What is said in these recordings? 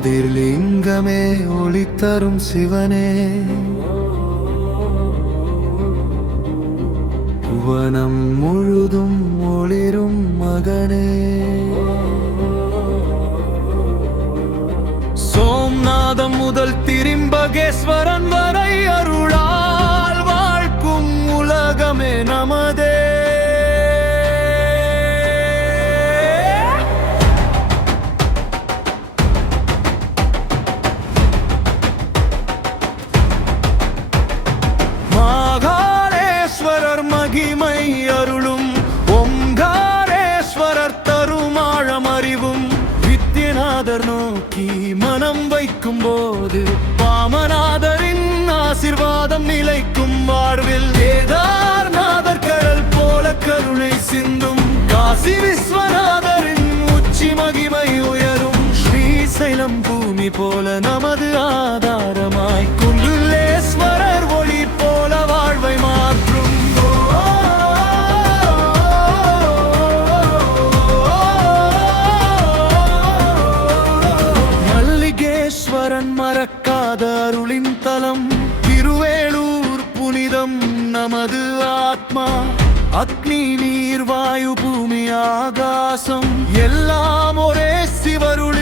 ஜோதிர்லிங்கமே ஒளி தரும் சிவனே. புவனம் முழுதும் ஒளிரும் மகனே. வைக்கும் போது பாமநாதரின் ஆசிர்வாதம் நிலைக்கும் வாழ்வில். கேதார்நாதர் கடல் போல கருணை சிந்தும். காசி விஸ்வநாதரின் உச்சி மகிமை உயரும். ஸ்ரீசைலம் பூமி போல நமது ஆதாரம். மறக்காத அருளின் தலம். திருவேலூர் புனிதம் நமது ஆத்மா. அக்னி நீர் வாயு பூமி ஆகாசம். எல்லாம் ஒரே சிவருள்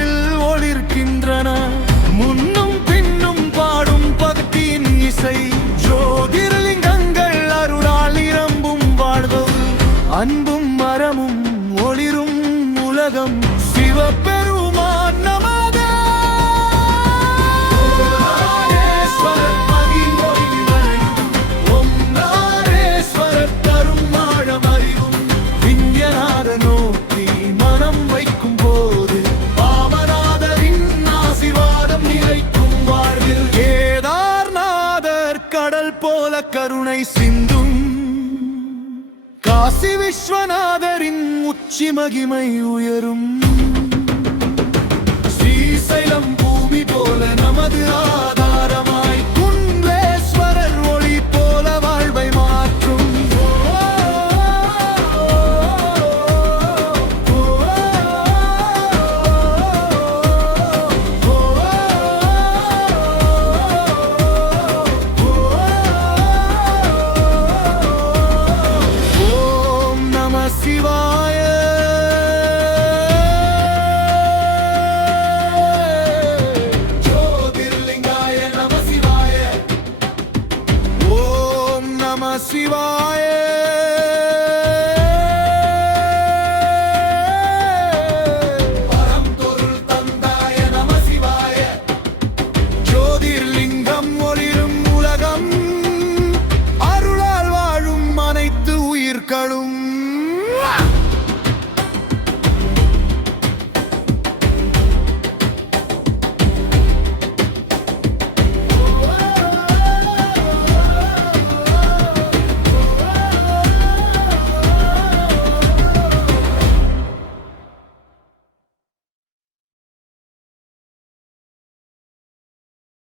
கருணை சிந்தும். காசி விஸ்வநாதரின் உச்சி மகிமை உயரும். நம சிவாய